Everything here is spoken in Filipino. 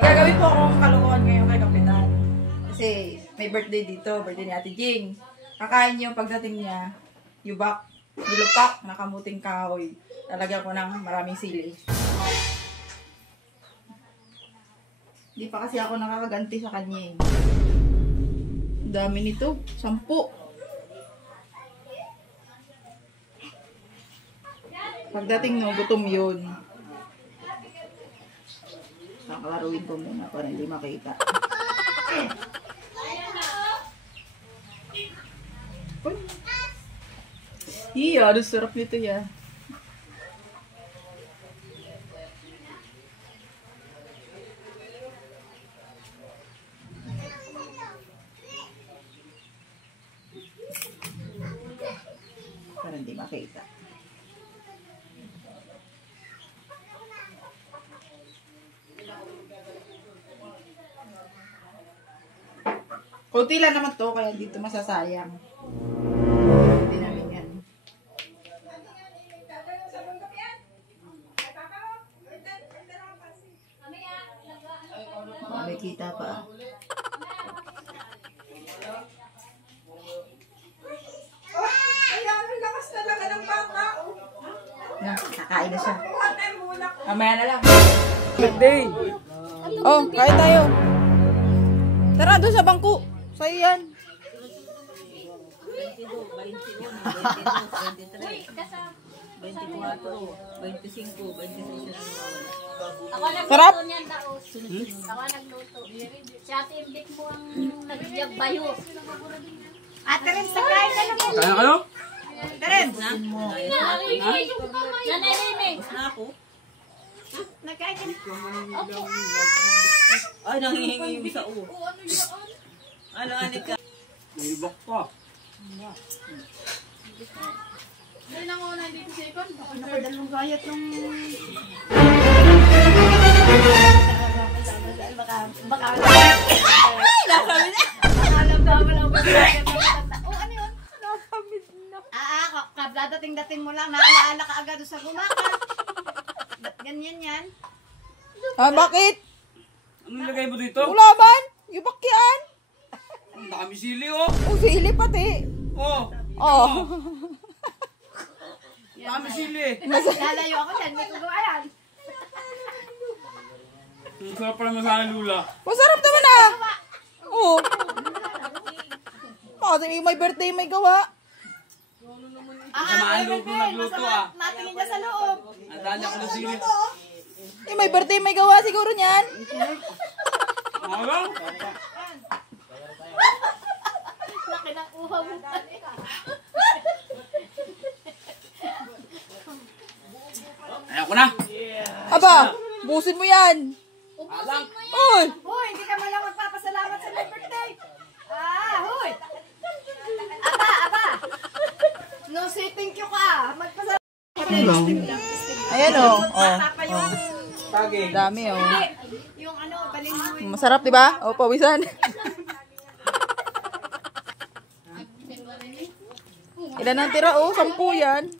May gagawin po akong kalokohan ngayon kay Kapitan. Kasi may birthday dito, birthday ni Ate Jing. Kakain niyo pagdating niya, yubak, nilupak, nakamuting kahoy. Talagyan ko ng maraming sili. Hindi pa kasi ako nakakaganti sa kanya eh. Dami nito, 10. Pagdating no, gutom yun. Kakalaruin ko muna para hindi makita. Iya, aduh sarap nito ya. Para hindi makita. Kunti lang naman to, kaya dito masasayang. Hindi namin yan. May kita pa. Ayan, lakas talaga ng bata. Na, kakain na siya. Mamaya na lang. Birthday! Oh, kain tayo. Tara, doon sa bangko. Sa'yo yan. 24, 25, 26, 27. Sarap. Ako nagluto. Si Ate Imbik mo ang nagyag bayo. Ate rin, sakain ka na po. Kaya ano? Terence. Nanay Nene. Nagkain ka na. Ay, nangihingi sa uo. Ano, ka? May ibak pa. Hindi na nga dito sa ikon. Nakadalong gayat ng... Baka... Ay! Nakamit na! Alam ba, wala ba? Oh, ano yun? Nakamit na. Dadating-dating mo lang, naalaala ka agad sa gumaka. Ganyan yan. Ah, bakit? Anong lagay mo dito? Wala man. Yubak yan. Ang dami sili oh. Oh, sili pati. Oh. Oh. Dami sili. Lalayo ako dyan, may kugawa yan. Ang sarap pala masana lula. Masarap naman ah. Oo. Kasi may birthday may gawa. Samaan loob ko nagluto ah. Matingin niya sa loob. Ang dami ako ng sili. May birthday may gawa siguro niyan. Ano? Laki ng uhaw mo. Ayoko na. Aba, busin mo yan. Alang. Uy. Hoy, hindi ka man lang magpapasalamat sa my birthday. Hoy. Aba. No, say thank you ka. Magpasalamat. Ayan oh. Oh. Tapa yung... Dami oh. Yung ano, baling mo. Masarap 'di ba? Oh, pawisan. Ilan ang tira oh? 10 yan.